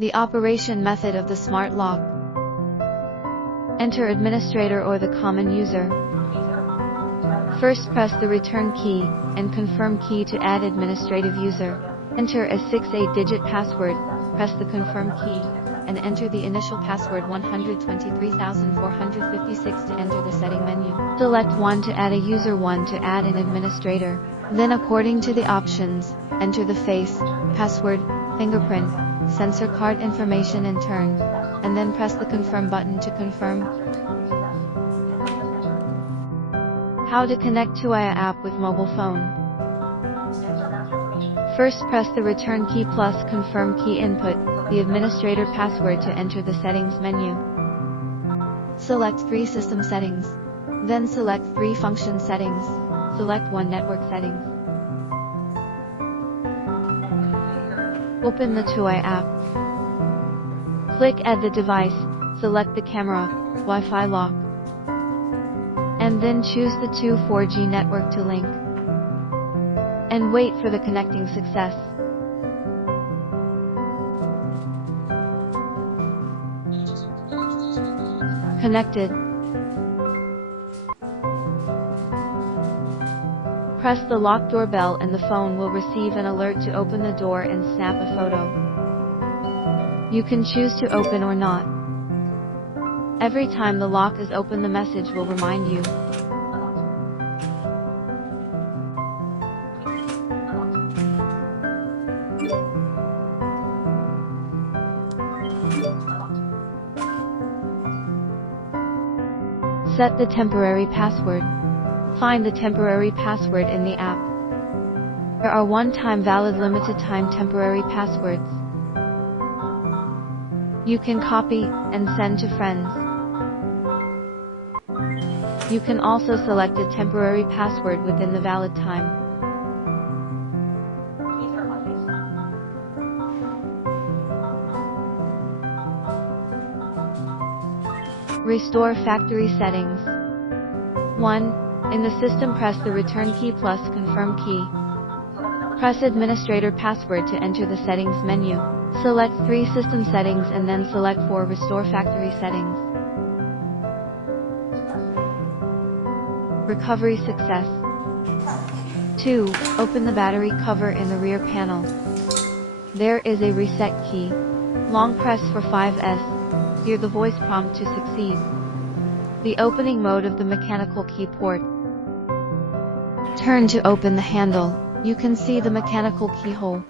The operation method of the smart lock. Enter administrator or the common user. First press the return key and confirm key to add administrative user. Enter a 6-8-digit password, press the confirm key, and enter the initial password 123,456 to enter the setting menu. Select 1 to add a user, 1 to add an administrator. Then according to the options, enter the face, password, fingerprint, sensor card information in turn, and then press the confirm button to confirm. How to connect Tuya app with mobile phone. First press the return key plus confirm key, input the administrator password to enter the settings menu. Select 3 system settings. Then select 3 function settings. Select 1 network settings. Open the Tuya app. Click add the device, select the camera, Wi-Fi lock, and then choose the 4G network to link. And wait for the connecting success. Connected. Press the lock doorbell and the phone will receive an alert to open the door and snap a photo. You can choose to open or not. Every time the lock is open, the message will remind you. Set the temporary password. Find the temporary password in the app. There are one-time valid limited time temporary passwords. You can copy and send to friends. You can also select a temporary password within the valid time. Restore factory settings. 1. In the system, press the return key plus confirm key. Press administrator password to enter the settings menu. Select 3 system settings and then select 4 restore factory settings. Recovery success. 2. Open the battery cover in the rear panel. There is a reset key. Long press for 5S. Hear the voice prompt to succeed. The opening mode of the mechanical key port. Turn to open the handle. You can see the mechanical keyhole.